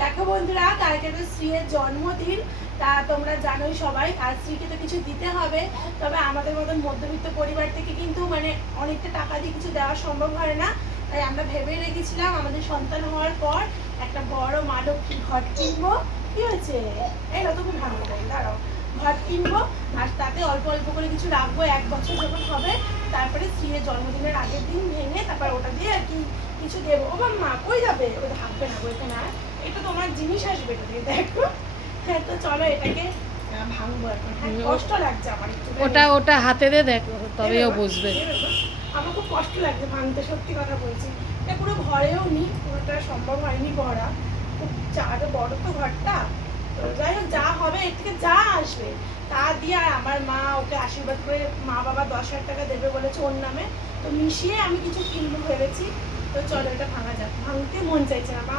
দেখো বন্ধুরা, কালকে তো শ্রীয়ের জন্মদিন। তা তোমরা জানোই সবাই, আর শ্রীকে তো কিছু দিতে হবে। তবে আমাদের মতন মধ্যবিত্ত পরিবার থেকে কিন্তু অনেকটা টাকা দিয়ে কিছু দেওয়া সম্ভব হয় না। তাই আমরা ভেবে রেখেছিলাম আমাদের সন্তান হওয়ার পর একটা বড় মা লক্ষ্মীর ঘট কিনবো। কি হয়েছে? এই তো খুব ভালো দেয়, দাঁড়াও। ঘট কিনবো, আর তাতে অল্প অল্প করে কিছু রাখবো। 1 বছর যখন হবে তারপরে শ্রীয়ের জন্মদিনের আগের দিন ভেঙে তারপর ওটা দিয়ে আর কি কিছু দেবো। ও মা কই যাবে? ওটা থাকবে না, ওইটা না, এটা তোমার জিনিস আসবে, এটা দিয়ে দেখো। হ্যাঁ, তো চলো এটাকে ভাঙবো এখন। হ্যাঁ, কষ্ট লাগছে আমার একটু। ওটা ওটা হাতে দে, দেখ তবেই ও বুঝবে। আমার খুব কষ্ট লাগছে ভাঙতে, সত্যি কথা বলছি। এটা পুরো ঘরেও নি, পুরোটা সম্ভব হয়নি করা। খুব চাটা বড় তো ঘরটা। তো যাই হোক, যা হবে এর থেকে যা আসবে তা দিয়ে, আর আমার মা ওকে আশীর্বাদ করে মা বাবা 10,000 টাকা দেবে বলেছে ওর নামে। তো মিশিয়ে আমি কিছু কিনবো ভেবেছি। তো চলো এটা ভাঙা যাক। ভাঙতে মন চাইছে না, মা